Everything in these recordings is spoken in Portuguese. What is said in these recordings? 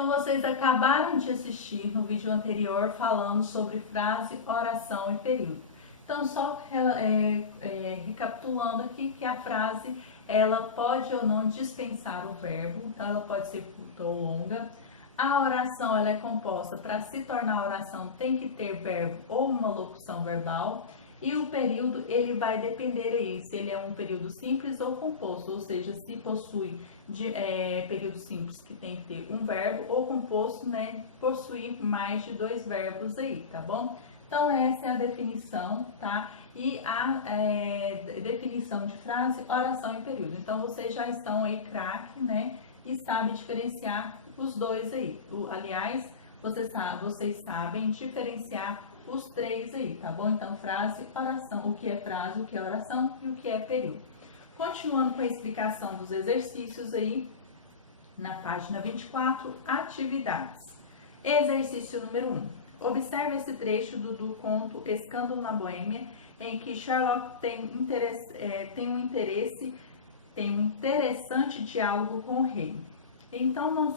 Então, vocês acabaram de assistir no vídeo anterior falando sobre frase, oração e período. Então, só recapitulando aqui que a frase, ela pode ou não dispensar o verbo, então ela pode ser curta ou longa. A oração, ela é composta, para se tornar oração, tem que ter verbo ou uma locução verbal. E o período, ele vai depender aí, se ele é um período simples ou composto, ou seja, se possui período simples que tem que ter um verbo, ou composto, né, possuir mais de 2 verbos aí, tá bom? Então essa é a definição, tá? E a definição de frase, oração e período. Então vocês já estão aí craque, né? E sabem diferenciar os dois aí. Aliás, vocês sabem diferenciar os 3 aí, tá bom? Então, frase, oração, o que é frase, o que é oração e o que é período. Continuando com a explicação dos exercícios aí, na página 24, atividades. Exercício número 1. Observe esse trecho do conto Escândalo na Boêmia, em que Sherlock tem um interessante diálogo com o rei. Então não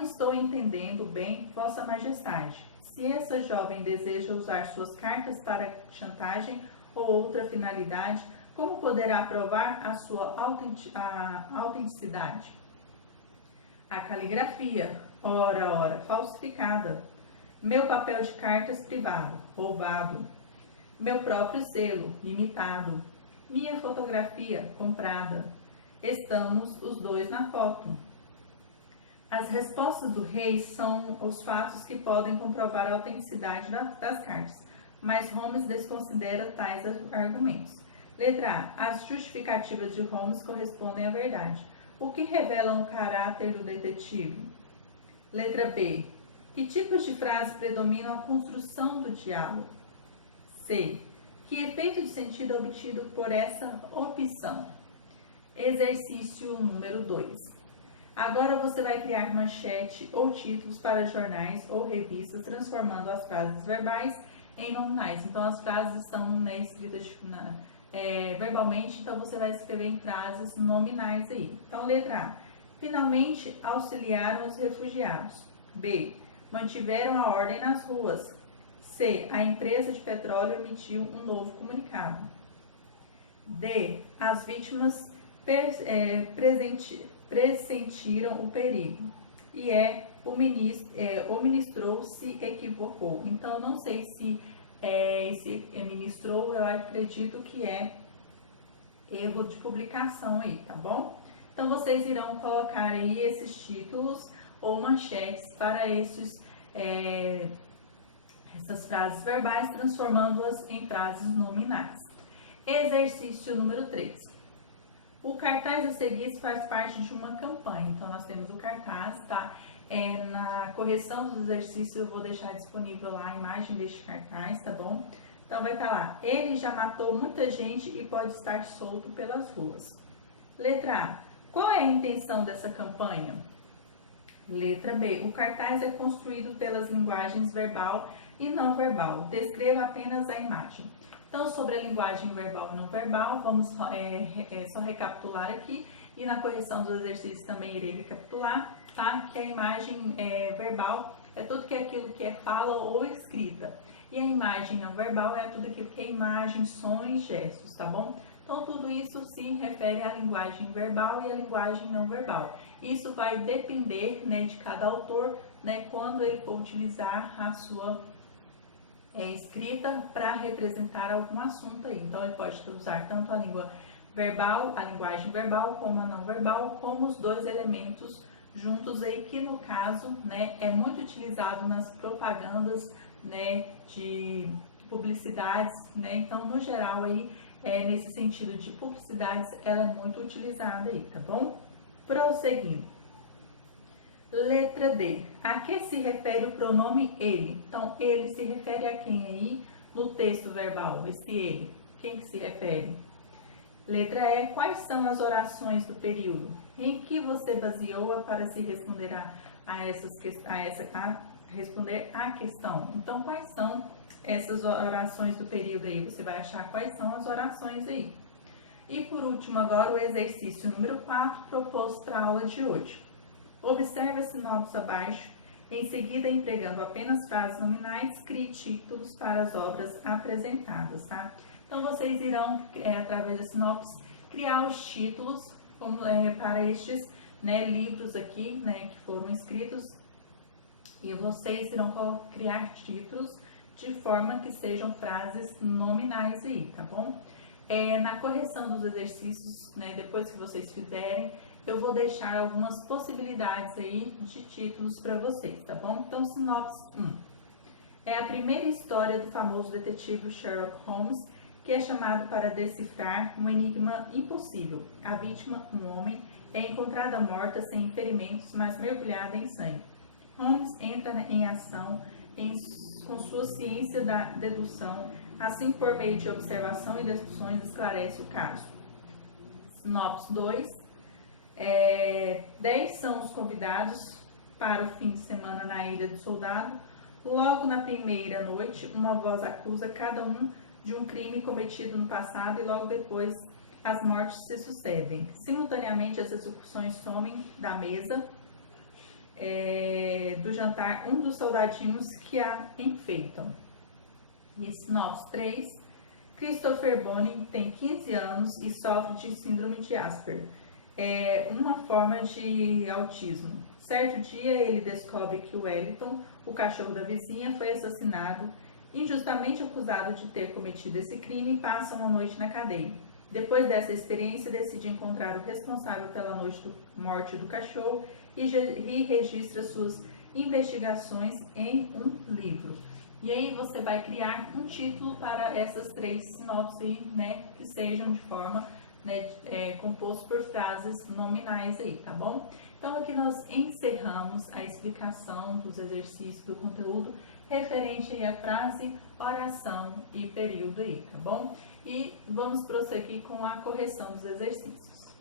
estou entendendo bem, Vossa Majestade. Se essa jovem deseja usar suas cartas para chantagem ou outra finalidade, como poderá provar a sua autenticidade? A caligrafia, ora, falsificada. Meu papel de cartas privado, roubado. Meu próprio selo, imitado. Minha fotografia, comprada. Estamos os 2 na foto. As respostas do rei são os fatos que podem comprovar a autenticidade das cartas, mas Holmes desconsidera tais argumentos. Letra A. As justificativas de Holmes correspondem à verdade, o que revelam o caráter do detetive. Letra B. Que tipos de frases predominam a construção do diálogo? C. Que efeito de sentido é obtido por essa opção? Exercício número 2. Agora você vai criar manchete ou títulos para jornais ou revistas, transformando as frases verbais em nominais. Então, as frases estão escritas verbalmente, então você vai escrever em frases nominais aí. Então, letra A. Finalmente, auxiliaram os refugiados. B. Mantiveram a ordem nas ruas. C. A empresa de petróleo emitiu um novo comunicado. D. As vítimas pressentiram o perigo. E o ministro se equivocou. Então, eu não sei se esse ministrou, eu acredito que é erro de publicação aí, tá bom? Então, vocês irão colocar aí esses títulos ou manchetes para essas frases verbais, transformando-as em frases nominais. Exercício número 3. O cartaz a seguir faz parte de uma campanha. Então, nós temos o cartaz, tá? Na correção dos exercícios, eu vou deixar disponível lá a imagem deste cartaz, tá bom? Então, vai estar lá. Ele já matou muita gente e pode estar solto pelas ruas. Letra A. Qual é a intenção dessa campanha? Letra B. O cartaz é construído pelas linguagens verbal e não verbal. Descreva apenas a imagem. Então, sobre a linguagem verbal e não verbal, vamos só recapitular aqui. E na correção dos exercícios também irei recapitular, tá? Que a imagem verbal é tudo aquilo que é fala ou escrita. E a imagem não verbal é tudo aquilo que é imagem, som e gestos, tá bom? Então, tudo isso se refere à linguagem verbal e à linguagem não verbal. Isso vai depender, né, de cada autor, né, quando ele for utilizar a sua escrita para representar algum assunto aí. Então, ele pode usar tanto a língua verbal, a linguagem verbal, como a não verbal, como os 2 elementos juntos aí, que no caso, né, é muito utilizado nas propagandas, né, de publicidades, né? Então, no geral aí, nesse sentido de publicidades, ela é muito utilizada aí, tá bom? Prosseguindo. Letra D. A que se refere o pronome ele? Então, ele se refere a quem aí no texto verbal? Esse ele. Quem que se refere? Letra E. Quais são as orações do período? Em que você baseou-a para se responder responder a questão? Então, quais são essas orações do período aí? Você vai achar quais são as orações aí. E por último, agora o exercício número 4, proposto para a aula de hoje. Observe a sinopse abaixo. Em seguida, empregando apenas frases nominais, crie títulos para as obras apresentadas, tá? Então, vocês irão, através da sinopse, criar os títulos para estes, né, livros aqui, né, que foram escritos, e vocês irão criar títulos de forma que sejam frases nominais aí, tá bom? Na correção dos exercícios, né, depois que vocês fizerem, eu vou deixar algumas possibilidades aí de títulos para vocês, tá bom? Então, sinopse 1. É a primeira história do famoso detetive Sherlock Holmes, que é chamado para decifrar um enigma impossível. A vítima, um homem, é encontrada morta sem ferimentos, mas mergulhada em sangue. Holmes entra em ação com sua ciência da dedução, assim por meio de observação e deduções esclarece o caso. Sinopse 2. 10 são os convidados para o fim de semana na Ilha do Soldado. Logo na primeira noite, uma voz acusa cada um de um crime cometido no passado e logo depois as mortes se sucedem. Simultaneamente, as execuções somem da mesa do jantar um dos soldadinhos que a enfeitam. E sinopse 3. Christopher Bonny tem 15 anos e sofre de síndrome de Asperger, uma forma de autismo. Certo dia, ele descobre que o Wellington, o cachorro da vizinha, foi assassinado, injustamente acusado de ter cometido esse crime, e passa uma noite na cadeia. Depois dessa experiência, decide encontrar o responsável pela morte do cachorro e registra suas investigações em um livro. E aí você vai criar um título para essas 3 sinopses, né, que sejam de forma, né, composto por frases nominais aí, tá bom? Então aqui nós encerramos a explicação dos exercícios do conteúdo referente aí a frase, oração e período aí, tá bom? E vamos prosseguir com a correção dos exercícios.